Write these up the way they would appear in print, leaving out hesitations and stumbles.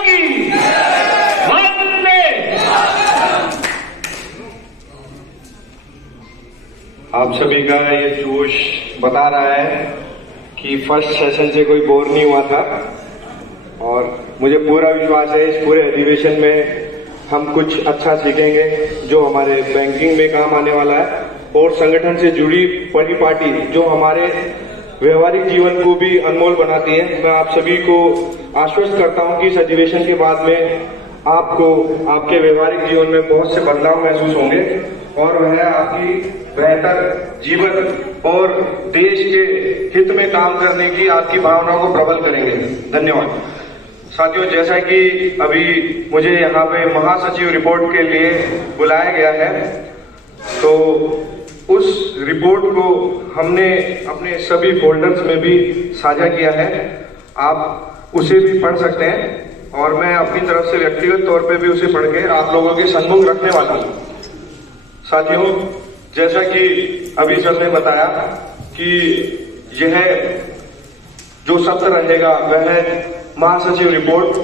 की वंदे। आप सभी का ये जोश बता रहा है कि फर्स्ट सेशन से कोई बोर नहीं हुआ था और मुझे पूरा विश्वास है इस पूरे अधिवेशन में हम कुछ अच्छा सीखेंगे जो हमारे बैंकिंग में काम आने वाला है और संगठन से जुड़ी परिपाटी जो हमारे व्यवहारिक जीवन को भी अनमोल बनाती है। मैं आप सभी को आश्वस्त करता हूं कि इस अधिवेशन के बाद में आपको आपके व्यवहारिक जीवन में बहुत से बदलाव महसूस होंगे और वह आपकी बेहतर जीवन और देश के हित में काम करने की आपकी भावनाओं को प्रबल करेंगे। धन्यवाद साथियों। जैसा कि अभी मुझे यहाँ पे महासचिव रिपोर्ट के लिए बुलाया गया है, तो उस रिपोर्ट को हमने अपने सभी फोल्डर्स में भी साझा किया है, आप उसे भी पढ़ सकते हैं और मैं अपनी तरफ से व्यक्तिगत तौर पे भी उसे पढ़ के आप लोगों के सम्मुख रखने वाला हूं। साथियों, जैसा कि अभी सर ने बताया कि यह जो सत्र रहेगा वह महासचिव रिपोर्ट,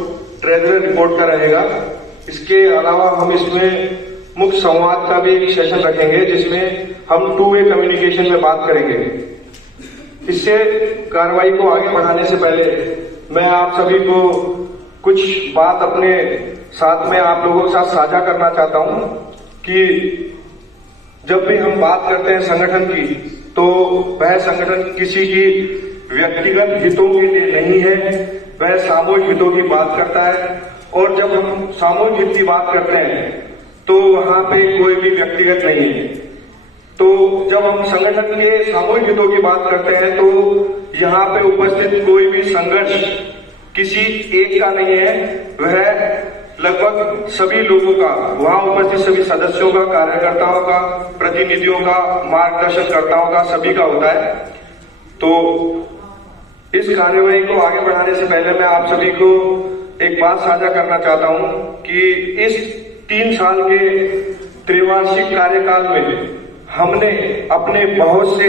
ट्रेजरर रिपोर्ट का रहेगा। इसके अलावा हम इसमें मुख्य संवाद का भी एक सेशन रखेंगे जिसमें हम 2-वे कम्युनिकेशन में बात करेंगे। इससे कार्रवाई को आगे बढ़ाने से पहले मैं आप सभी को कुछ बात अपने साथ में आप लोगों के साथ साझा करना चाहता हूं कि जब भी हम बात करते हैं संगठन की, तो वह संगठन किसी की व्यक्तिगत हितों के लिए नहीं है, वह सामूहिक हितों की बात करता है। और जब हम सामूहिक हित की बात करते हैं तो वहां पे कोई भी व्यक्तिगत नहीं है। तो जब हम संगठन के सामूहिक हितों की बात करते हैं तो यहाँ पे उपस्थित कोई भी संघर्ष किसी एक का नहीं है, वह लगभग सभी लोगों का, वहां उपस्थित सभी सदस्यों का, कार्यकर्ताओं का, प्रतिनिधियों का, मार्गदर्शनकर्ताओं का, सभी का होता है। तो इस कार्यवाही को आगे बढ़ाने से पहले मैं आप सभी को एक बात साझा करना चाहता हूं कि इस 3 साल के त्रिवार्षिक कार्यकाल में हमने अपने बहुत से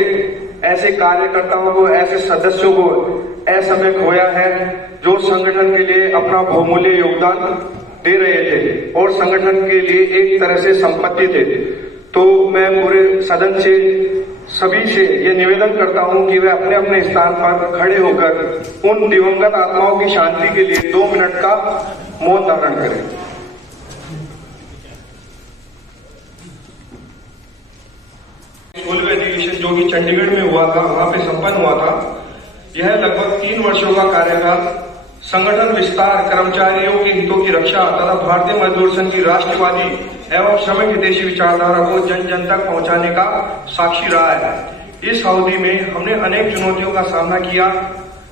ऐसे कार्यकर्ताओं को, ऐसे सदस्यों को असमय खोया है जो संगठन के लिए अपना बहुमूल्य योगदान दे रहे थे और संगठन के लिए एक तरह से संपत्ति थे। तो मैं पूरे सदन से सभी से ये निवेदन करता हूं कि वे अपने अपने स्थान पर खड़े होकर उन दिवंगत आत्माओं की शांति के लिए 2 मिनट का मौन धारण करें। स्कूल एजुकेशन जो कि चंडीगढ़ में हुआ था, वहां पे संपन्न हुआ था। यह लगभग 3 वर्षों का कार्यकाल संगठन विस्तार, कर्मचारियों के हितों की रक्षा तथा भारतीय मजदूर संघ की राष्ट्रवादी एवं श्रमिक हितैषी विचारधारा को जन जन तक पहुंचाने का साक्षी रहा है। इस अवधि में हमने अनेक चुनौतियों का सामना किया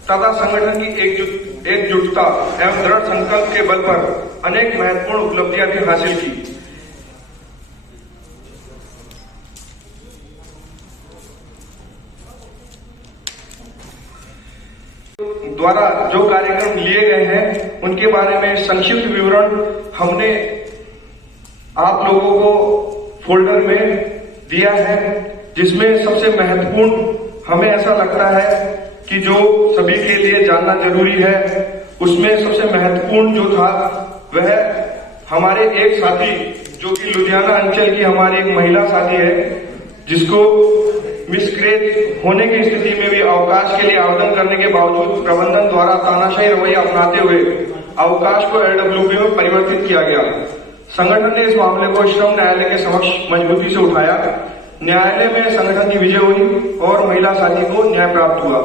तथा संगठन की एकजुटता एवं दृढ़ संकल्प के बल पर अनेक महत्वपूर्ण उपलब्धियां भी हासिल की। द्वारा जो कार्यक्रम लिए गए हैं उनके बारे में संक्षिप्त विवरण हमने आप लोगों को फोल्डर में दिया है, जिसमें सबसे महत्वपूर्ण हमें ऐसा लगता है कि जो सभी के लिए जानना जरूरी है, उसमें सबसे महत्वपूर्ण जो था वह हमारे एक साथी जो कि लुधियाना अंचल की हमारी एक महिला साथी है, जिसको मिसक्रेज होने की स्थिति में भी अवकाश के लिए आवेदन करने के बावजूद प्रबंधन द्वारा तानाशाही रवैया अपनाते हुए अवकाश को एलडब्ल्यूपी में परिवर्तित किया गया। संगठन ने इस मामले को श्रम न्यायालय के समक्ष मजबूती से उठाया। न्यायालय में संगठन की विजय हुई और महिला साथी को न्याय प्राप्त हुआ।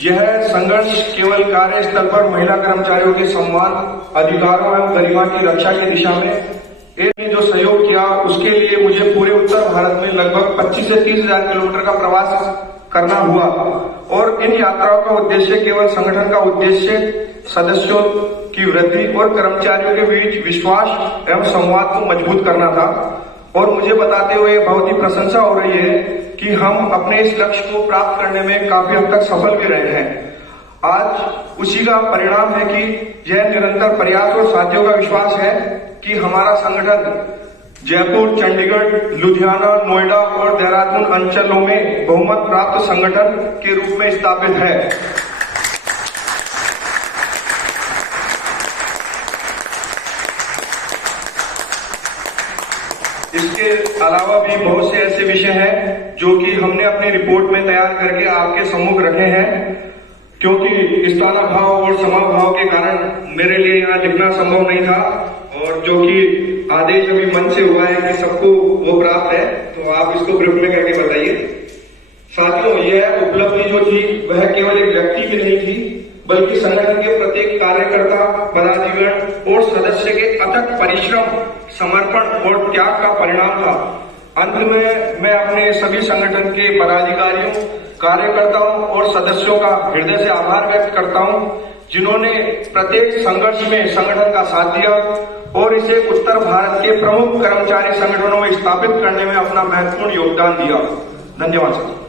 यह संघर्ष केवल कार्यस्थल पर महिला कर्मचारियों के सम्मान, अधिकारों एवं गरिमा की रक्षा की दिशा में जो सहयोग किया, उसके लिए मुझे पूरे उत्तर भारत में लगभग 25 से 30 हजार किलोमीटर का प्रवास करना हुआ और इन यात्राओं का उद्देश्य केवल संगठन का उद्देश्य सदस्यों की वृद्धि और कर्मचारियों के बीच विश्वास एवं संवाद को मजबूत करना था। और मुझे बताते हुए बहुत ही प्रशंसा हो रही है कि हम अपने इस लक्ष्य को प्राप्त करने में काफी हद तक सफल भी रहे हैं। आज उसी का परिणाम है कि यह निरंतर प्रयास और साथियों का विश्वास है कि हमारा संगठन जयपुर, चंडीगढ़, लुधियाना, नोएडा और देहरादून अंचलों में बहुमत प्राप्त संगठन के रूप में स्थापित है। इसके अलावा भी बहुत से ऐसे विषय हैं जो कि हमने अपनी रिपोर्ट में तैयार करके आपके सम्मुख रखे हैं, क्योंकि स्थानाभाव और समाभाव के कारण मेरे लिए यहाँ लिखना संभव नहीं था, और जो कि आदेश अभी मन से हुआ है कि सबको वो प्राप्त है, तो आप इसको ग्रुप में करके बताइए। साथियों, यह उपलब्धि जो थी वह केवल एक व्यक्ति की नहीं थी, बल्कि संगठन के प्रत्येक कार्यकर्ता, पदाधिकारी और सदस्य के अथक परिश्रम, समर्पण और त्याग का परिणाम था। अंत में मैं अपने सभी संगठन के पदाधिकारियों, कार्यकर्ताओं और सदस्यों का हृदय से आभार व्यक्त करता हूं, जिन्होंने प्रत्येक संघर्ष में संगठन का साथ दिया और इसे उत्तर भारत के प्रमुख कर्मचारी संगठनों में स्थापित करने में अपना महत्वपूर्ण योगदान दिया। धन्यवाद सर।